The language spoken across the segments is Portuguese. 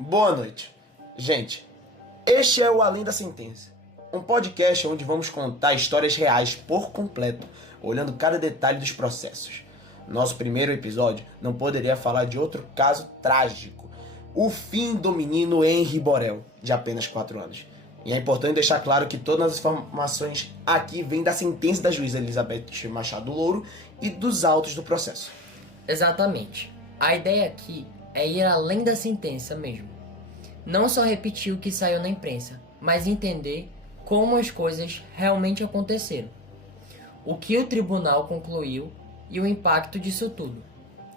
Boa noite. Gente, este é o Além da Sentença, um podcast onde vamos contar histórias reais por completo, olhando cada detalhe dos processos. Nosso primeiro episódio não poderia falar de outro caso trágico, o fim do menino Henry Borel, de apenas 4 anos. E é importante deixar claro que todas as informações aqui vêm da sentença da juíza Elizabeth Machado Louro e dos autos do processo. Exatamente. A ideia aqui é ir além da sentença mesmo. Não só repetir o que saiu na imprensa, mas entender como as coisas realmente aconteceram. O que o tribunal concluiu e o impacto disso tudo.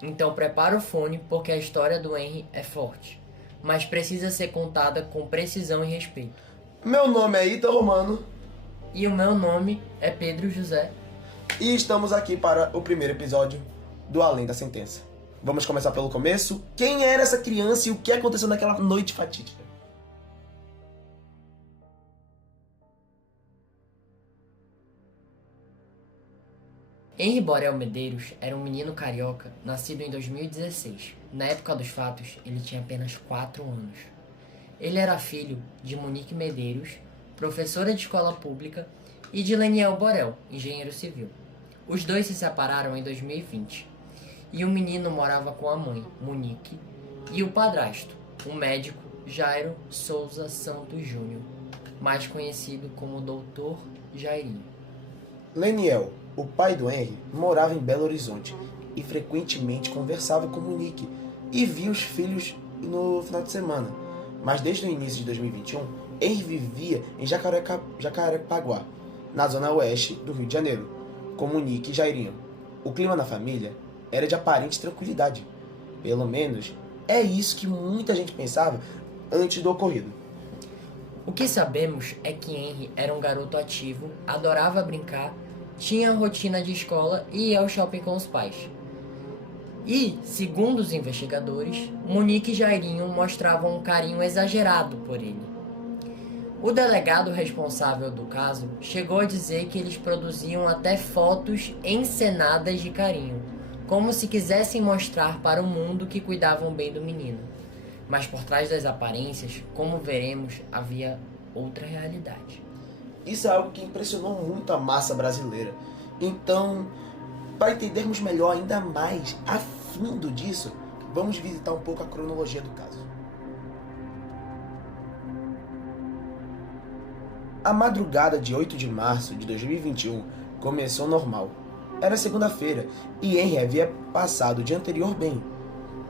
Então prepara o fone porque a história do Henry é forte, mas precisa ser contada com precisão e respeito. Meu nome é Ítalo Romano. E o meu nome é Pedro José. E estamos aqui para o primeiro episódio do Além da Sentença. Vamos começar pelo começo. Quem era essa criança e o que aconteceu naquela noite fatídica? Henry Borel Medeiros era um menino carioca nascido em 2016. Na época dos fatos, ele tinha apenas 4 anos. Ele era filho de Monique Medeiros, professora de escola pública, e de Leniel Borel, engenheiro civil. Os dois se separaram em 2020. E o menino morava com a mãe, Monique, e o padrasto, o médico Jairo Souza Santos Júnior, mais conhecido como Dr. Jairinho. Leniel, o pai do Henry, morava em Belo Horizonte e frequentemente conversava com Monique e via os filhos no final de semana. Mas desde o início de 2021, Henry vivia em Jacarepaguá, na zona oeste do Rio de Janeiro, com Monique e Jairinho. O clima na família era de aparente tranquilidade. Pelo menos é isso que muita gente pensava antes do ocorrido. O que sabemos é que Henry era um garoto ativo, adorava brincar, tinha rotina de escola e ia ao shopping com os pais. E, segundo os investigadores, Monique e Jairinho mostravam um carinho exagerado por ele. O delegado responsável do caso chegou a dizer que eles produziam até fotos encenadas de carinho, como se quisessem mostrar para o mundo que cuidavam bem do menino. Mas por trás das aparências, como veremos, havia outra realidade. Isso é algo que impressionou muito a massa brasileira. Então, para entendermos melhor ainda mais a fundo disso, vamos visitar um pouco a cronologia do caso. A madrugada de 8 de março de 2021 começou normal. Era segunda-feira e Henry havia passado o dia anterior bem.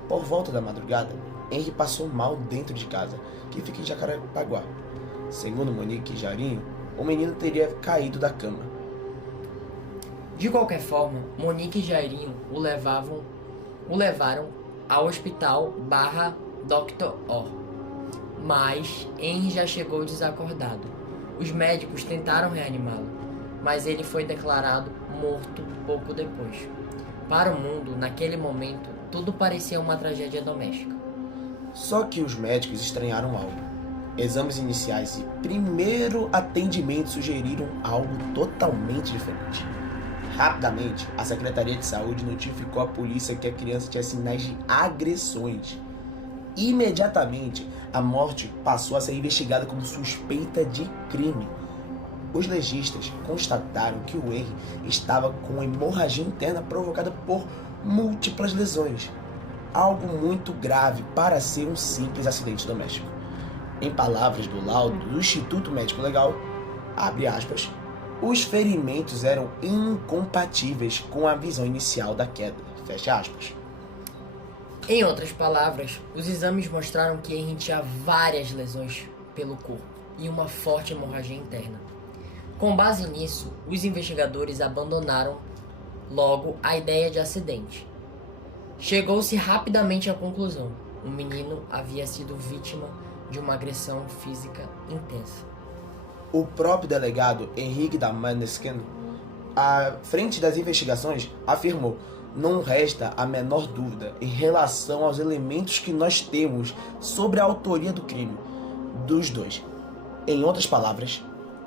Por volta da madrugada, Henry passou mal dentro de casa, que fica em Jacarepaguá. Segundo Monique e Jairinho, o menino teria caído da cama. De qualquer forma, Monique e Jairinho o levaram ao hospital Dr. O. Mas Henry já chegou desacordado. Os médicos tentaram reanimá-lo, mas ele foi declarado morto pouco depois. Para o mundo, naquele momento, tudo parecia uma tragédia doméstica. Só que os médicos estranharam algo. Exames iniciais e primeiro atendimento sugeriram algo totalmente diferente. Rapidamente, a Secretaria de Saúde notificou a polícia que a criança tinha sinais de agressões. Imediatamente, a morte passou a ser investigada como suspeita de crime. Os legistas constataram que o Henry estava com hemorragia interna provocada por múltiplas lesões. Algo muito grave para ser um simples acidente doméstico. Em palavras do laudo do Instituto Médico Legal, abre aspas, os ferimentos eram incompatíveis com a visão inicial da queda, fecha aspas. Em outras palavras, os exames mostraram que Henry tinha várias lesões pelo corpo e uma forte hemorragia interna. Com base nisso, os investigadores abandonaram logo a ideia de acidente. Chegou-se rapidamente à conclusão: o menino havia sido vítima de uma agressão física intensa. O próprio delegado Henrique Damasceno, à frente das investigações, afirmou: não resta a menor dúvida em relação aos elementos que nós temos sobre a autoria do crime dos dois. Em outras palavras,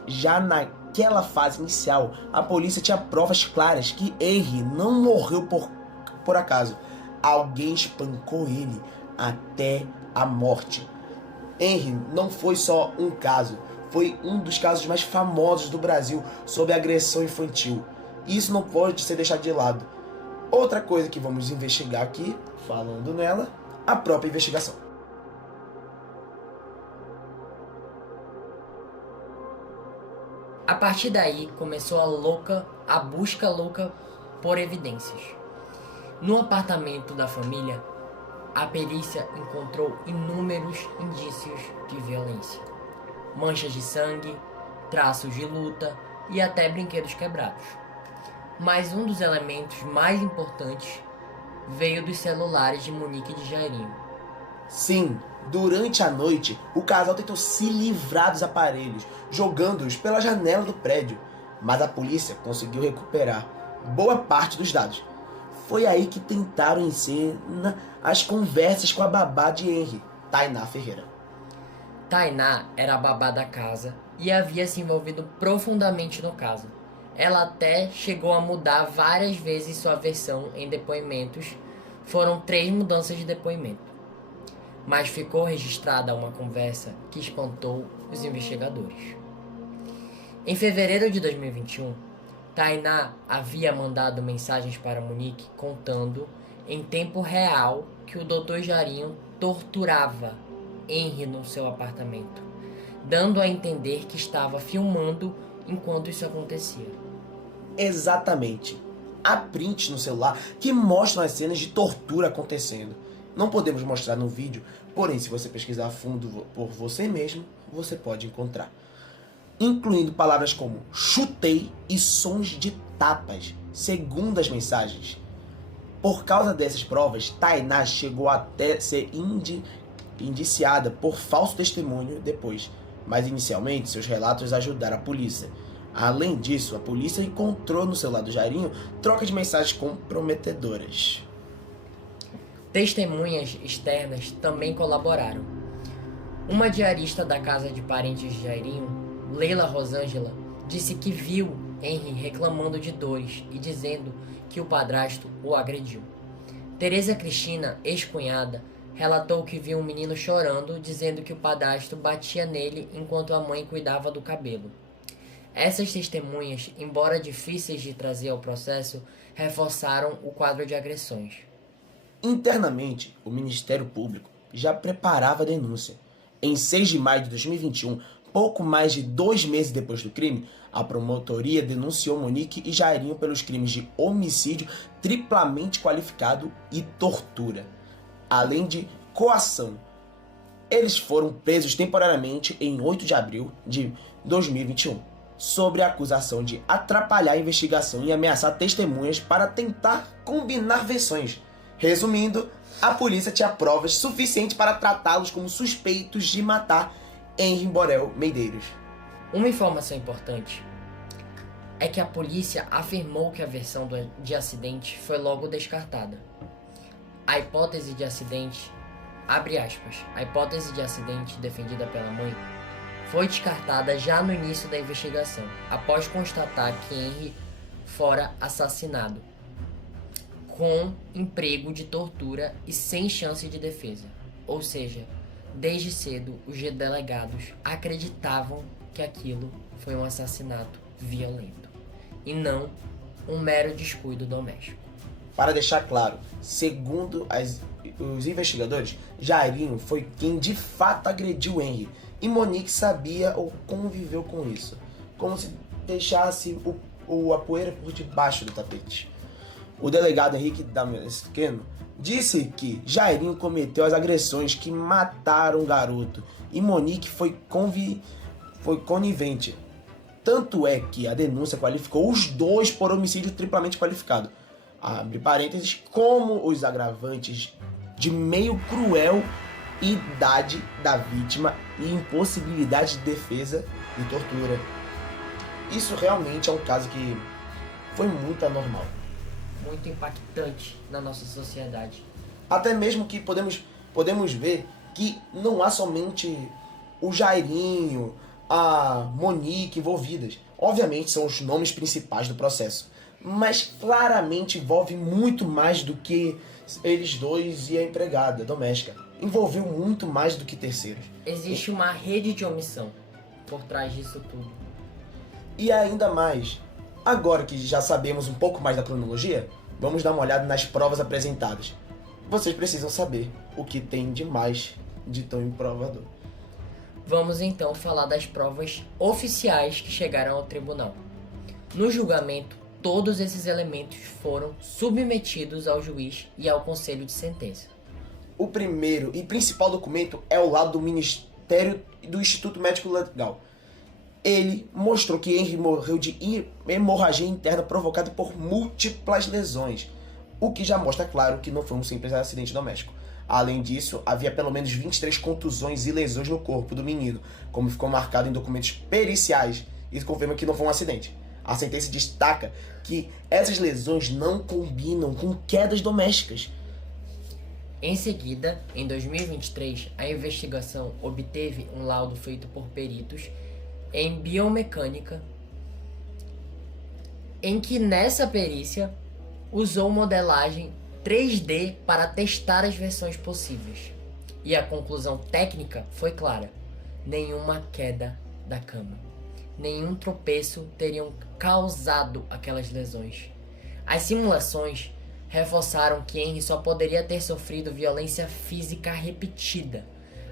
já naquela fase inicial, a polícia tinha provas claras que Henry não morreu por acaso. Alguém espancou ele até a morte. Henry não foi só um caso, foi um dos casos mais famosos do Brasil sobre agressão infantil. E isso não pode ser deixado de lado. Outra coisa que vamos investigar aqui, falando nela, a própria investigação. A partir daí começou a busca louca por evidências. No apartamento da família, a perícia encontrou inúmeros indícios de violência. Manchas de sangue, traços de luta e até brinquedos quebrados. Mas um dos elementos mais importantes veio dos celulares de Monique e de Jairinho. Sim, durante a noite, o casal tentou se livrar dos aparelhos, jogando-os pela janela do prédio, mas a polícia conseguiu recuperar boa parte dos dados. Foi aí que tentaram em cena as conversas com a babá de Henry, Tainá Ferreira. Tainá era a babá da casa e havia se envolvido profundamente no caso. Ela até chegou a mudar várias vezes sua versão em depoimentos. Foram 3 mudanças de depoimento. Mas ficou registrada uma conversa que espantou os investigadores. Em fevereiro de 2021, Tainá havia mandado mensagens para Monique contando em tempo real que o Dr. Jairinho torturava Henry no seu apartamento, dando a entender que estava filmando enquanto isso acontecia. Exatamente. Há prints no celular que mostram as cenas de tortura acontecendo. Não podemos mostrar no vídeo, porém, se você pesquisar a fundo por você mesmo, você pode encontrar. Incluindo palavras como chutei e sons de tapas, segundo as mensagens. Por causa dessas provas, Tainá chegou até ser indiciada por falso testemunho depois, mas inicialmente seus relatos ajudaram a polícia. Além disso, a polícia encontrou no celular do Jairinho troca de mensagens comprometedoras. Testemunhas externas também colaboraram. Uma diarista da casa de parentes de Jairinho, Leila Rosângela, disse que viu Henry reclamando de dores e dizendo que o padrasto o agrediu. Tereza Cristina, ex-cunhada, relatou que viu um menino chorando, dizendo que o padrasto batia nele enquanto a mãe cuidava do cabelo. Essas testemunhas, embora difíceis de trazer ao processo, reforçaram o quadro de agressões. Internamente, o Ministério Público já preparava a denúncia. Em 6 de maio de 2021, pouco mais de 2 meses depois do crime, a promotoria denunciou Monique e Jairinho pelos crimes de homicídio triplamente qualificado e tortura, além de coação. Eles foram presos temporariamente em 8 de abril de 2021, sob a acusação de atrapalhar a investigação e ameaçar testemunhas para tentar combinar versões. Resumindo, a polícia tinha provas suficientes para tratá-los como suspeitos de matar Henry Borel Medeiros. Uma informação importante é que a polícia afirmou que a versão de acidente foi logo descartada. A hipótese de acidente, abre aspas, a hipótese de acidente defendida pela mãe foi descartada já no início da investigação, após constatar que Henry fora assassinado, com emprego de tortura e sem chance de defesa. Ou seja, desde cedo os delegados acreditavam que aquilo foi um assassinato violento e não um mero descuido doméstico. Para deixar claro, segundo os investigadores, Jairinho foi quem de fato agrediu Henry e Monique sabia ou conviveu com isso, como se deixasse a poeira por debaixo do tapete. O delegado Henrique Damasceno disse que Jairinho cometeu as agressões que mataram o garoto e Monique foi conivente. Tanto é que a denúncia qualificou os dois por homicídio triplamente qualificado. Abre parênteses, como os agravantes de meio cruel, idade da vítima e impossibilidade de defesa e tortura. Isso realmente é um caso que foi muito anormal. Muito impactante na nossa sociedade. Até mesmo que podemos ver que não há somente o Jairinho, a Monique envolvidas. Obviamente são os nomes principais do processo, mas claramente envolve muito mais do que eles dois e a empregada doméstica. envolveu muito mais do que terceiros. Existe uma rede de omissão por trás disso tudo. E ainda mais, agora que já sabemos um pouco mais da cronologia, vamos dar uma olhada nas provas apresentadas. Vocês precisam saber o que tem de mais de tão improvador. Vamos então falar das provas oficiais que chegaram ao tribunal. No julgamento, todos esses elementos foram submetidos ao juiz e ao conselho de sentença. O primeiro e principal documento é o laudo do Ministério e do Instituto Médico Legal. Ele mostrou que Henry morreu de hemorragia interna provocada por múltiplas lesões, o que já mostra claro que não foi um simples acidente doméstico. Além disso, havia pelo menos 23 contusões e lesões no corpo do menino, como ficou marcado em documentos periciais. Isso confirma que não foi um acidente. A sentença destaca que essas lesões não combinam com quedas domésticas. Em seguida, em 2023, a investigação obteve um laudo feito por peritos em biomecânica, em que nessa perícia usou modelagem 3D para testar as versões possíveis. E a conclusão técnica foi clara: nenhuma queda da cama, nenhum tropeço teriam causado aquelas lesões. As simulações reforçaram que Henry só poderia ter sofrido violência física repetida.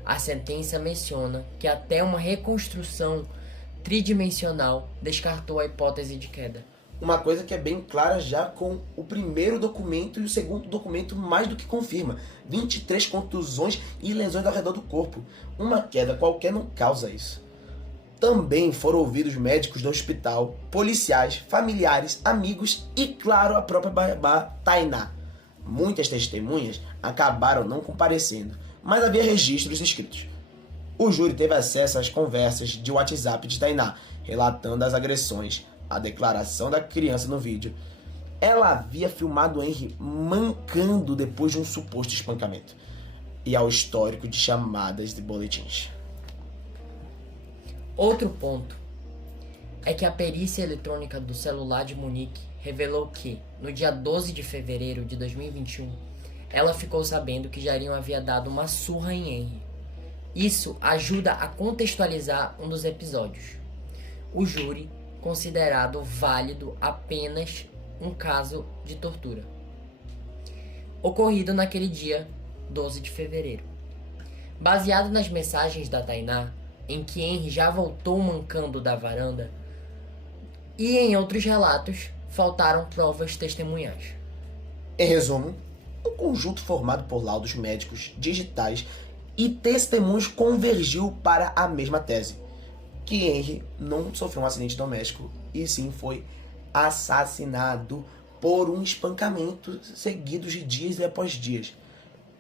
A sentença menciona que até uma reconstrução tridimensional descartou a hipótese de queda. Uma coisa que é bem clara já com o primeiro documento e o segundo documento mais do que confirma. 23 contusões e lesões ao redor do corpo. Uma queda qualquer não causa isso. Também foram ouvidos médicos do hospital, policiais, familiares, amigos e, claro, a própria babá Tainá. Muitas testemunhas acabaram não comparecendo, mas havia registros escritos. O júri teve acesso às conversas de WhatsApp de Tainá, relatando as agressões, a declaração da criança no vídeo. Ela havia filmado Henry mancando depois de um suposto espancamento, e ao histórico de chamadas de boletins. Outro ponto é que a perícia eletrônica do celular de Monique revelou que, no dia 12 de fevereiro de 2021, ela ficou sabendo que Jairinho havia dado uma surra em Henry. Isso ajuda a contextualizar um dos episódios. O júri considerado válido apenas um caso de tortura, ocorrido naquele dia 12 de fevereiro. Baseado nas mensagens da Tainá, em que Henry já voltou mancando da varanda, e em outros relatos, faltaram provas testemunhais. Em resumo, um conjunto formado por laudos médicos, digitais e testemunhos convergiu para a mesma tese: que Henry não sofreu um acidente doméstico e sim foi assassinado por um espancamento seguidos de dias e após dias.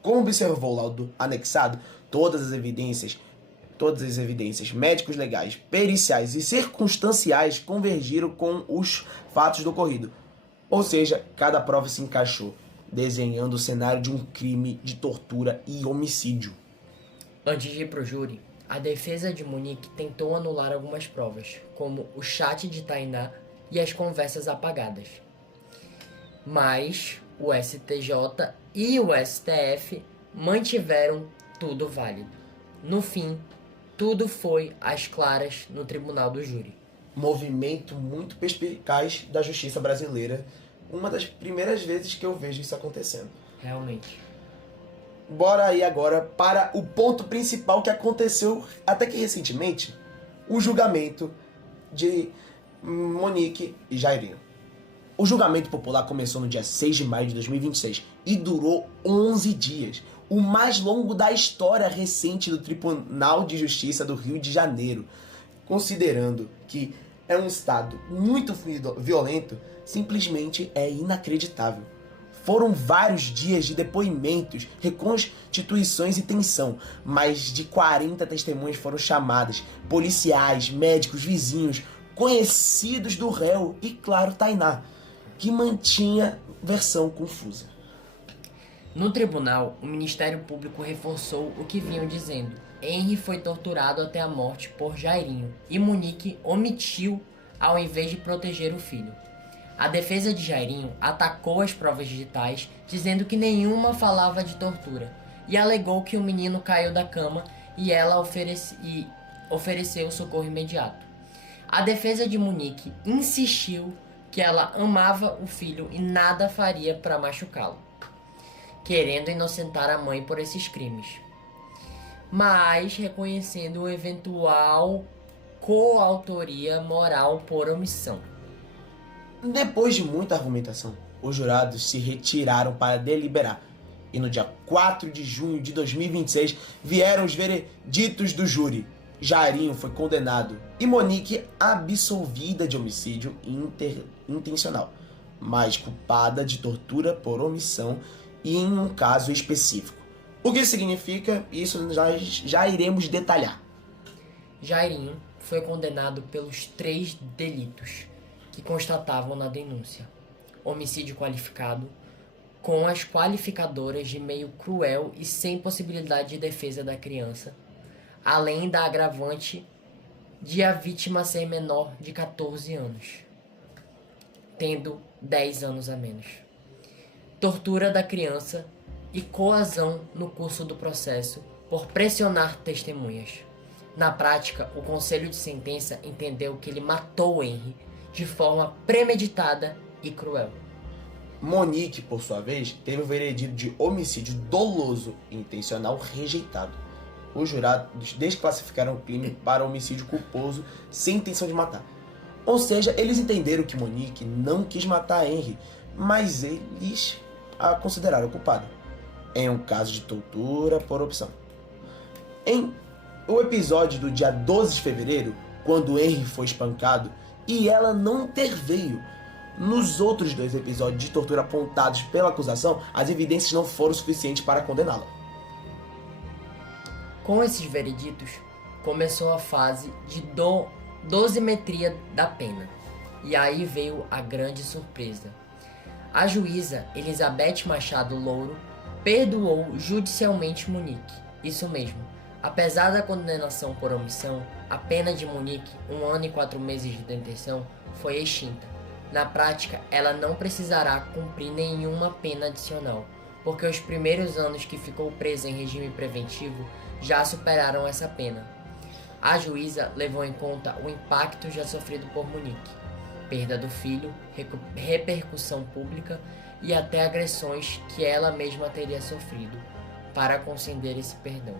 Como observou o laudo anexado, todas as evidências médicos legais, periciais e circunstanciais convergiram com os fatos do ocorrido. Ou seja, cada prova se encaixou, desenhando o cenário de um crime de tortura e homicídio. Antes de ir para o júri, a defesa de Monique tentou anular algumas provas, como o chat de Tainá e as conversas apagadas. Mas o STJ e o STF mantiveram tudo válido. No fim, tudo foi às claras no tribunal do júri. Movimento muito perspicaz da justiça brasileira. Uma das primeiras vezes que eu vejo isso acontecendo. Realmente. Bora aí agora para o ponto principal que aconteceu até que recentemente, o julgamento de Monique e Jairinho. O julgamento popular começou no dia 6 de maio de 2026 e durou 11 dias, o mais longo da história recente do Tribunal de Justiça do Rio de Janeiro. Considerando que é um estado muito violento, simplesmente é inacreditável. Foram vários dias de depoimentos, reconstituições e tensão. Mais de 40 testemunhas foram chamadas, policiais, médicos, vizinhos, conhecidos do réu e, claro, Tainá, que mantinha versão confusa. No tribunal, o Ministério Público reforçou o que vinham dizendo. Henry foi torturado até a morte por Jairinho e Monique omitiu ao invés de proteger o filho. A defesa de Jairinho atacou as provas digitais, dizendo que nenhuma falava de tortura. e alegou que o menino caiu da cama e ela ofereceu socorro imediato. A defesa de Monique insistiu que ela amava o filho e nada faria para machucá-lo, querendo inocentar a mãe por esses crimes, mas reconhecendo o eventual coautoria moral por omissão. Depois de muita argumentação, os jurados se retiraram para deliberar. E no dia 4 de junho de 2026 vieram os vereditos do júri. Jairinho foi condenado e Monique absolvida de homicídio intencional, mas culpada de tortura por omissão e em um caso específico. O que significa? Isso já iremos detalhar. Jairinho foi condenado pelos 3 delitos que constatavam na denúncia: homicídio qualificado, com as qualificadoras de meio cruel e sem possibilidade de defesa da criança, além da agravante de a vítima ser menor de 14 anos, tendo 10 anos a menos, tortura da criança e coação no curso do processo por pressionar testemunhas. Na prática, o conselho de sentença entendeu que ele matou Henry de forma premeditada e cruel. Monique, por sua vez, teve o veredito de homicídio doloso e intencional rejeitado. Os jurados desclassificaram o crime para homicídio culposo sem intenção de matar. Ou seja, eles entenderam que Monique não quis matar Henry, mas eles a consideraram culpada, em um caso de tortura por opção. Em o episódio do dia 12 de fevereiro, quando Henry foi espancado e ela não interveio, nos outros 2 episódios de tortura apontados pela acusação, as evidências não foram suficientes para condená-la. Com esses vereditos, começou a fase de dosimetria da pena. E aí veio a grande surpresa. A juíza Elizabeth Machado Louro perdoou judicialmente Monique. Isso mesmo. Apesar da condenação por omissão, a pena de Monique, 1 ano e 4 meses de detenção, foi extinta. Na prática, ela não precisará cumprir nenhuma pena adicional, porque os primeiros anos que ficou presa em regime preventivo já superaram essa pena. A juíza levou em conta o impacto já sofrido por Monique, perda do filho, repercussão pública e até agressões que ela mesma teria sofrido, para conceder esse perdão.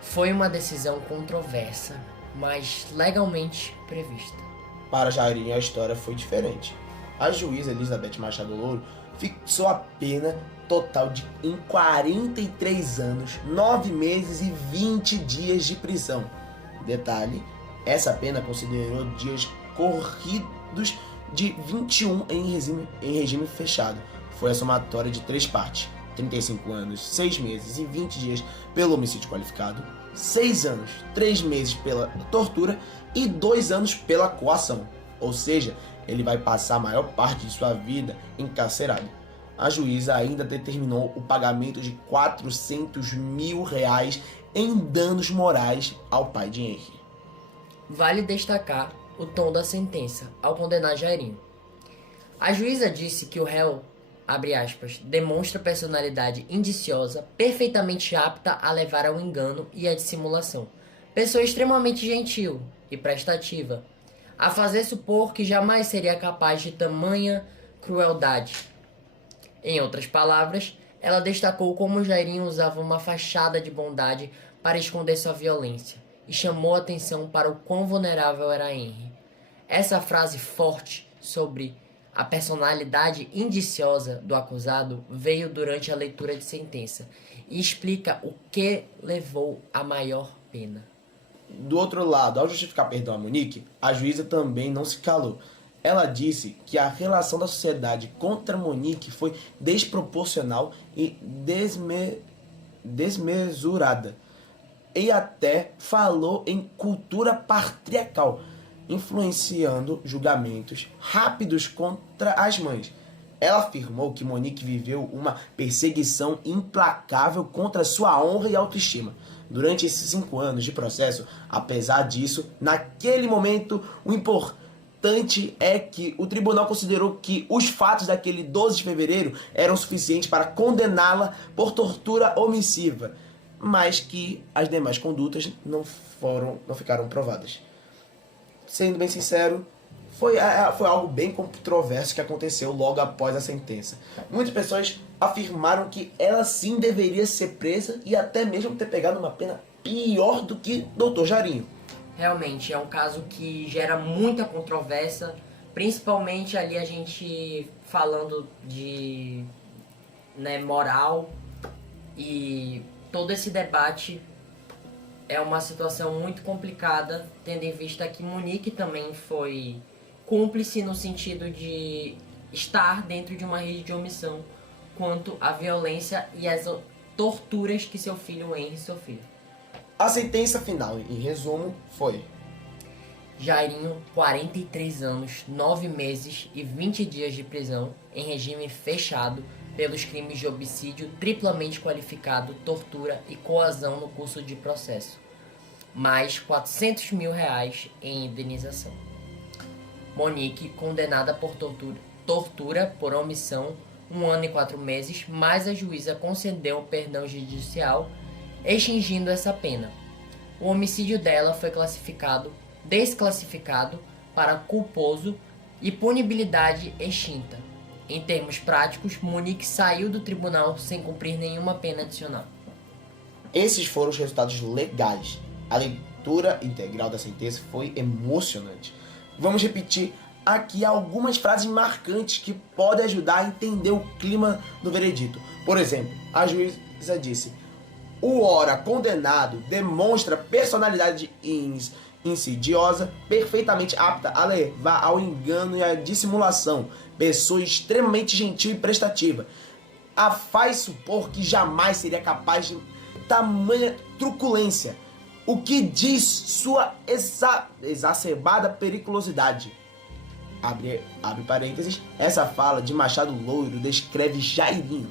Foi uma decisão controversa, mas legalmente prevista. Para Jairinho, a história foi diferente. A juíza Elizabeth Machado Louro fixou a pena total em 43 anos, 9 meses e 20 dias de prisão. Detalhe, essa pena considerou dias corridos de 21 em regime fechado. Foi a somatória de 3 partes: 35 anos, 6 meses e 20 dias pelo homicídio qualificado, 6 anos, 3 meses pela tortura e 2 anos pela coação. Ou seja, ele vai passar a maior parte de sua vida encarcerado. A juíza ainda determinou o pagamento de R$400 mil em danos morais ao pai de Henry. Vale destacar o tom da sentença ao condenar Jairinho. A juíza disse que o réu, abre aspas, demonstra personalidade indiciosa, perfeitamente apta a levar ao engano e à dissimulação. Pessoa extremamente gentil e prestativa, a fazer supor que jamais seria capaz de tamanha crueldade. Em outras palavras, ela destacou como Jairinho usava uma fachada de bondade para esconder sua violência e chamou atenção para o quão vulnerável era Henry. Essa frase forte sobre a personalidade indiciosa do acusado veio durante a leitura de sentença e explica o que levou à maior pena. Do outro lado, ao justificar perdão a Monique, a juíza também não se calou. Ela disse que a relação da sociedade contra Monique foi desproporcional e desmesurada. E até falou em cultura patriarcal, influenciando julgamentos rápidos contra as mães. Ela afirmou que Monique viveu uma perseguição implacável contra sua honra e autoestima durante esses 5 anos de processo. Apesar disso, naquele momento, o importante é que o tribunal considerou que os fatos daquele 12 de fevereiro eram suficientes para condená-la por tortura omissiva, mas que as demais condutas não ficaram provadas. Sendo bem sincero, foi algo bem controverso que aconteceu logo após a sentença. Muitas pessoas afirmaram que ela sim deveria ser presa e até mesmo ter pegado uma pena pior do que Dr. Jarinho. Realmente, é um caso que gera muita controvérsia, principalmente ali a gente falando de moral, e todo esse debate é uma situação muito complicada, tendo em vista que Monique também foi cúmplice no sentido de estar dentro de uma rede de omissão quanto à violência e às torturas que seu filho Henry sofreu. A sentença final, em resumo, foi: Jairinho, 43 anos, 9 meses e 20 dias de prisão em regime fechado pelos crimes de homicídio triplamente qualificado, tortura e coação no curso de processo, mais R$400 mil em indenização. Monique, condenada por tortura por omissão, 1 ano e 4 meses, mas a juíza concedeu o perdão judicial, extinguindo essa pena. O homicídio dela foi desclassificado para culposo e punibilidade extinta. Em termos práticos, Monique saiu do tribunal sem cumprir nenhuma pena adicional. Esses foram os resultados legais. A leitura integral da sentença foi emocionante. Vamos repetir aqui algumas frases marcantes que podem ajudar a entender o clima do veredito. Por exemplo, a juíza disse: o ora condenado demonstra personalidade insidiosa, perfeitamente apta a levar ao engano e à dissimulação, pessoa extremamente gentil e prestativa. A faz supor que jamais seria capaz de tamanha truculência, o que diz sua exacerbada periculosidade. Abre parênteses, essa fala de Machado Loiro descreve Jairinho.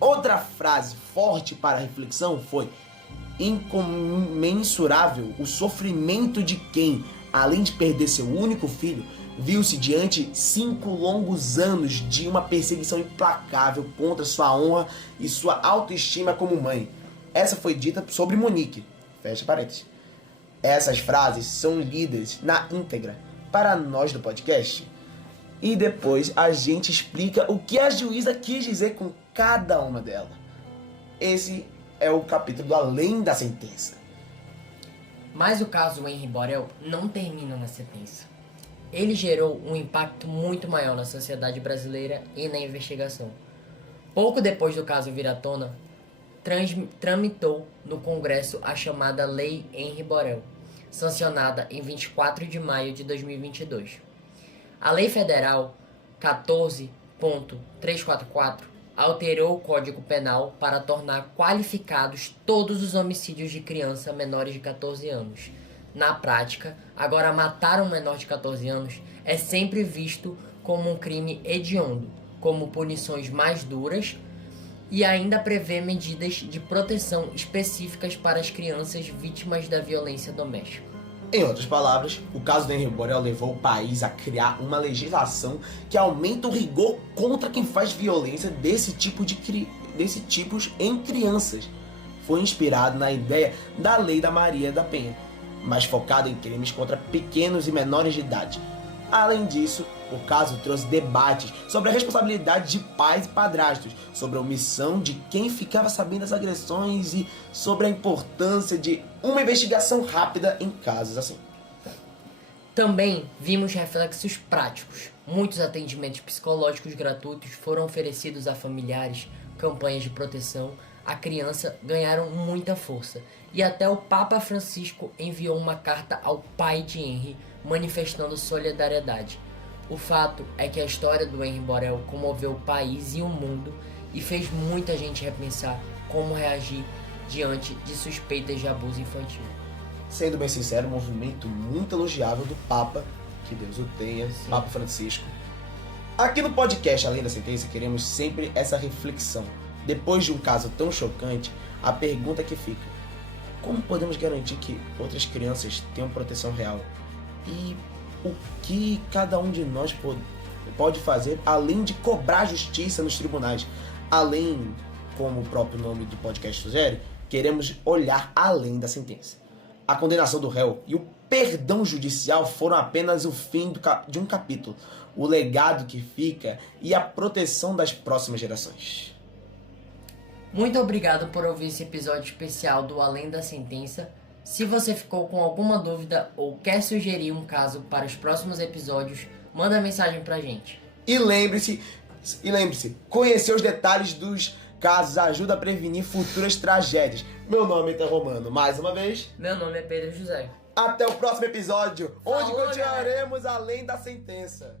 Outra frase forte para a reflexão foi: incomensurável o sofrimento de quem, além de perder seu único filho, viu-se diante 5 longos anos de uma perseguição implacável contra sua honra e sua autoestima como mãe. Essa foi dita sobre Monique. Fecha parênteses. Essas frases são lidas na íntegra para nós do podcast. E depois a gente explica o que a juíza quis dizer com cada uma delas. Esse é o capítulo do Além da Sentença. Mas o caso Henry Borel não termina na sentença. Ele gerou um impacto muito maior na sociedade brasileira e na investigação. Pouco depois do caso vir à tona, tramitou no Congresso a chamada Lei Henry Borel, sancionada em 24 de maio de 2022. A Lei Federal 14.344 alterou o Código Penal para tornar qualificados todos os homicídios de criança menores de 14 anos. Na prática, agora matar um menor de 14 anos é sempre visto como um crime hediondo, como punições mais duras, e ainda prevê medidas de proteção específicas para as crianças vítimas da violência doméstica. Em outras palavras, o caso do Henry Borel levou o país a criar uma legislação que aumenta o rigor contra quem faz violência desse tipo em crianças. Foi inspirado na ideia da Lei da Maria da Penha, mas focado em crimes contra pequenos e menores de idade. Além disso, o caso trouxe debates sobre a responsabilidade de pais e padrastos, sobre a omissão de quem ficava sabendo das agressões e sobre a importância de uma investigação rápida em casos assim. Também vimos reflexos práticos. Muitos atendimentos psicológicos gratuitos foram oferecidos a familiares, campanhas de proteção à criança ganharam muita força, e até o Papa Francisco enviou uma carta ao pai de Henry manifestando solidariedade. O fato é que a história do Henry Borel comoveu o país e o mundo e fez muita gente repensar como reagir diante de suspeitas de abuso infantil. Sendo bem sincero, um movimento muito elogiável do Papa, que Deus o tenha, sim. Papa Francisco. Aqui no podcast Além da Sentença queremos sempre essa reflexão. Depois de um caso tão chocante, a pergunta que fica: como podemos garantir que outras crianças tenham proteção real? E o que cada um de nós pode fazer além de cobrar justiça nos tribunais. Além, como o próprio nome do podcast sugere, queremos olhar além da sentença. A condenação do réu e o perdão judicial foram apenas o fim de um capítulo, o legado que fica e a proteção das próximas gerações. Muito obrigado por ouvir esse episódio especial do Além da Sentença. Se você ficou com alguma dúvida ou quer sugerir um caso para os próximos episódios, manda mensagem pra gente. E lembre-se, conhecer os detalhes dos casos ajuda a prevenir futuras tragédias. Meu nome é Ethan Romano, mais uma vez. Meu nome é Pedro José. Até o próximo episódio, onde Falou, continuaremos além da sentença.